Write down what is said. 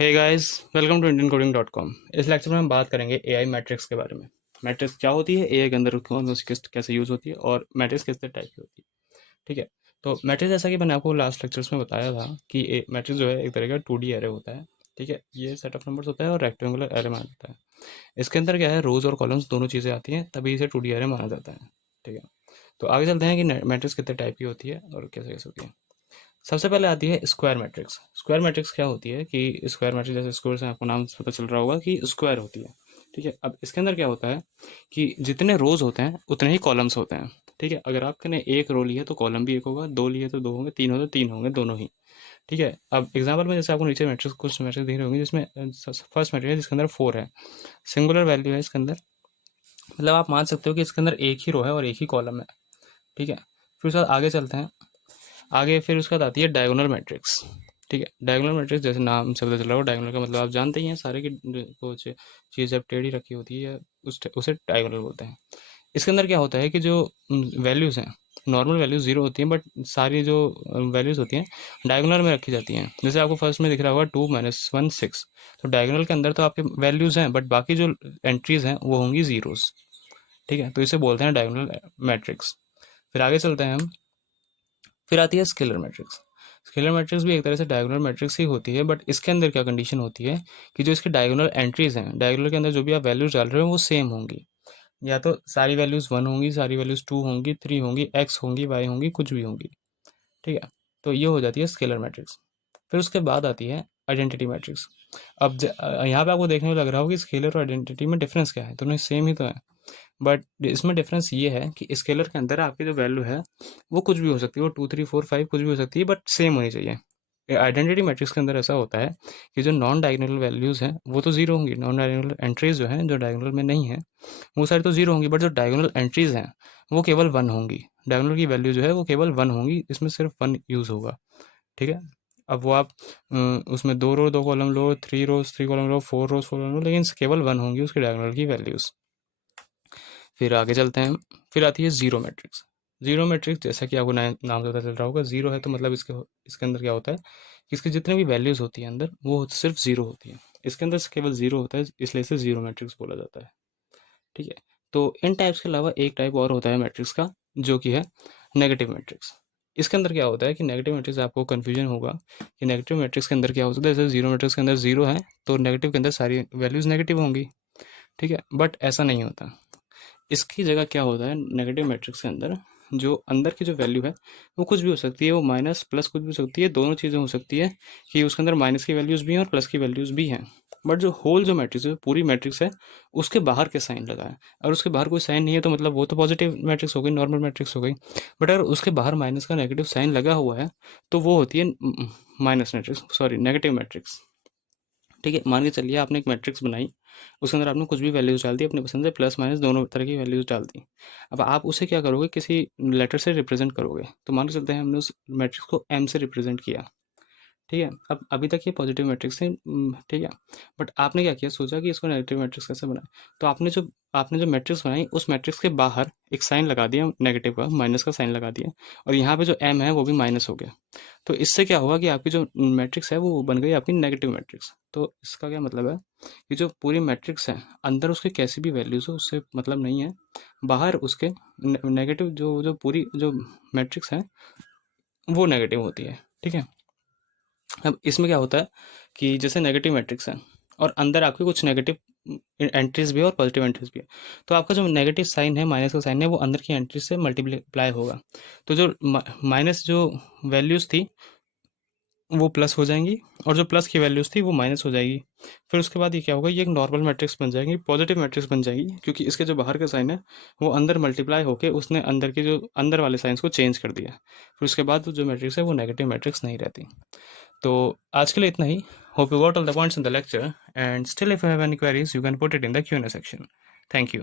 Hey guys, welcome to indianCoding.com। इस lecture में हम बात करेंगे एआई मैट्रिक्स के बारे में। मैट्रिक्स क्या होती है, एआई के अंदर कौन सी कैसे यूज़ होती है और मैट्रिक्स किस टाइप की होती है। ठीक है, तो मैट्रिक्स जैसा कि मैंने आपको लास्ट लेक्चर्स में बताया था कि मैट्रिक्स जो है एक तरह का 2D एरे होता है। ठीक है, ये सेट ऑफ नंबर्स होता है और रेक्टेंगुलर एरे माना जाता है। इसके अंदर क्या है, रोज और कॉलम्स दोनों चीज़ें आती हैं, तभी इसे 2D एरे माना जाता है। ठीक है, तो आगे चलते हैं कि मैट्रिक्स कितने टाइप की होती है और कैसे कैसे होती है। सबसे पहले आती है स्क्वायर मैट्रिक्स। स्क्वायर मैट्रिक्स क्या होती है कि स्क्वायर मैट्रिक्स, जैसे स्क्वायर से आपको नाम से पता चल रहा होगा कि स्क्वायर होती है। ठीक है, अब इसके अंदर क्या होता है कि जितने रोज होते हैं उतने ही कॉलम्स होते हैं। ठीक है, अगर आपने एक रो लिया तो कॉलम भी एक होगा, दो लिए तो दो होंगे, तीन हो तो तीन होंगे, दोनों ही। ठीक है, अब एग्जाम्पल में जैसे आपको नीचे मैट्रिक्स कुछ मैट्रिक्स दिख रहे होंगे जिसमें फर्स्ट मैट्रिक्स है जिसके अंदर 4 है, सिंगुलर वैल्यू है इसके अंदर, मतलब आप मान सकते हो कि इसके अंदर एक ही रो है और एक ही कॉलम है। ठीक है, फिर उसके बाद आगे चलते हैं। आगे फिर उसके बाद आती है डायगोनल मैट्रिक्स। ठीक है, डायगोनल मैट्रिक्स जैसे नाम से पता चल रहा हो, डायगोनल का मतलब आप जानते ही हैं सारे की कुछ चीज़ जब टेढ़ी रखी होती है उसे डायगोनल बोलते हैं। इसके अंदर क्या होता है कि जो वैल्यूज़ हैं, नॉर्मल वैल्यूज जीरो होती हैं, बट सारी जो वैल्यूज़ होती हैं डायगोनल में रखी जाती हैं। जैसे आपको फर्स्ट में दिख रहा होगा 2 - 1 6, तो डायगोनल के अंदर तो आपके वैल्यूज़ हैं बट बाकी जो एंट्रीज हैं वो होंगी जीरोस। ठीक है, तो इसे बोलते हैं डायगोनल मैट्रिक्स। फिर आगे चलते हैं हम। फिर आती है स्केलर मैट्रिक्स। स्केलर मैट्रिक्स भी एक तरह से डायगोनल मैट्रिक्स ही होती है, बट इसके अंदर क्या कंडीशन होती है कि जो इसके डायगोनल एंट्रीज हैं, डायगोनल के अंदर जो भी आप वैल्यूज डाल रहे हो वो सेम होंगी। या तो सारी वैल्यूज 1 होंगी, सारी वैल्यूज 2 होंगी, 3 होंगी, एक्स होंगी, वाई होंगी, कुछ भी होंगी। ठीक है, तो ये हो जाती है स्केलर मैट्रिक्स। फिर उसके बाद आती है आइडेंटिटी मैट्रिक्स। अब यहाँ पे आपको देखने में लग रहा हो कि स्केलर और आइडेंटिटी में डिफरेंस क्या है, दोनों सेम ही तो है। बट इसमें डिफरेंस ये है कि स्केलर के अंदर आपकी जो वैल्यू है वो कुछ भी हो सकती है, वो 2 3 4 5 कुछ भी हो सकती है, बट सेम होनी चाहिए। आइडेंटिटी मैट्रिक्स के अंदर ऐसा होता है कि जो नॉन डायगोनल वैल्यूज़ हैं वो तो जीरो होंगी, नॉन डायगोनल एंट्रीज जो हैं जो डायगोनल में नहीं है वो सारी तो जीरो होंगी, बट जो डायगोनल एंट्रीज हैं वो केवल 1 होंगी। डायगोनल की वैल्यू जो है वो केवल 1 होंगी, इसमें सिर्फ 1 यूज़ होगा। ठीक है, अब वो आप उसमें 2 रो 2 कॉलम लो, 3 रोज 3 कॉलम लो, 4 रोज 4 कॉलम लो, लेकिन केवल 1 होंगी उसकी डायगोनल की वैल्यूज़। फिर आगे चलते हैं। फिर आती है जीरो मैट्रिक्स। जीरो मैट्रिक्स जैसा कि आपको नाम से पता चल रहा होगा, जीरो है तो मतलब इसके अंदर क्या होता है कि इसके जितने भी वैल्यूज़ होती हैं अंदर वो सिर्फ जीरो होती है। इसके अंदर केवल जीरो होता है, इसलिए इसे जीरो मैट्रिक्स बोला जाता है। ठीक है, तो इन टाइप्स के अलावा एक टाइप और होता है मैट्रिक्स का, जो कि है नेगेटिव मैट्रिक्स। इसके अंदर क्या होता है कि नेगेटिव मैट्रिक्स, आपको कन्फ्यूजन होगा कि नेगेटिव मैट्रिक्स के अंदर क्या होता है। जैसे जीरो मैट्रिक्स के अंदर जीरो है तो नेगेटिव के अंदर सारी वैल्यूज़ नेगेटिव होंगी। ठीक है, बट ऐसा नहीं होता। इसकी जगह क्या होता है नेगेटिव मैट्रिक्स के अंदर, जो अंदर की जो वैल्यू है वो कुछ भी हो सकती है, वो माइनस प्लस कुछ भी हो सकती है, दोनों चीज़ें हो सकती है कि उसके अंदर माइनस की वैल्यूज़ भी हैं और प्लस की वैल्यूज़ भी हैं। बट जो होल जो मैट्रिक्स है, पूरी मैट्रिक्स है, उसके बाहर के साइन लगा है। और उसके बाहर कोई साइन नहीं है तो मतलब वो तो पॉजिटिव मैट्रिक्स हो गई, नॉर्मल मैट्रिक्स हो गई। बट अगर उसके बाहर माइनस का नेगेटिव साइन लगा हुआ है तो वो होती है minus matrix, sorry negative matrix. ठीक है, मान के चलिए आपने एक मैट्रिक्स बनाई, उसके अंदर आपने कुछ भी वैल्यूज़ डाल दी अपनी पसंद से, प्लस माइनस दोनों तरह की वैल्यूज़ डाल दी। अब आप उसे क्या करोगे, किसी लेटर से रिप्रेजेंट करोगे। तो मान के चलते हैं हमने उस मैट्रिक्स को एम से रिप्रेजेंट किया। ठीक है, अब अभी तक ये पॉजिटिव मैट्रिक्स है। ठीक है, बट आपने क्या किया, सोचा कि इसको नेगेटिव मैट्रिक्स कैसे बनाए। तो आपने जो मैट्रिक्स बनाई उस मैट्रिक्स के बाहर एक साइन लगा दिया नेगेटिव का, माइनस का साइन लगा दिया, और यहाँ पे जो एम है वो भी माइनस हो गया। तो इससे क्या होगा कि आपकी जो मैट्रिक्स है वो बन गई आपकी नेगेटिव मैट्रिक्स। तो इसका क्या मतलब है कि जो पूरी मैट्रिक्स है अंदर उसके कैसी भी वैल्यूज हो उससे मतलब नहीं है, बाहर उसके नेगेटिव जो जो पूरी जो मैट्रिक्स है वो नेगेटिव होती है। ठीक है, अब इसमें क्या होता है कि जैसे नेगेटिव मैट्रिक्स है और अंदर आपके कुछ नेगेटिव एंट्रीज भी है और पॉजिटिव एंट्रीज भी है, तो आपका जो नेगेटिव साइन है, माइनस का साइन है, वो अंदर की एंट्रीज से मल्टीप्लाई होगा। तो जो माइनस जो वैल्यूज़ थी वो प्लस हो जाएंगी और जो प्लस की वैल्यूज़ थी वो माइनस हो जाएगी। फिर उसके बाद ये क्या होगा, ये एक नॉर्मल मैट्रिक्स बन जाएगी, पॉजिटिव मैट्रिक्स बन जाएगी, क्योंकि इसके जो बाहर का साइन है वो अंदर मल्टीप्लाई होकर उसने अंदर के जो अंदर वाले साइंस को चेंज कर दिया। फिर उसके बाद जो मैट्रिक्स है वो नेगेटिव मैट्रिक्स नहीं रहती। तो आज के लिए इतना ही। Hope you got all the points in the lecture, and still if you have any queries you can put it in the Q&A section. Thank you.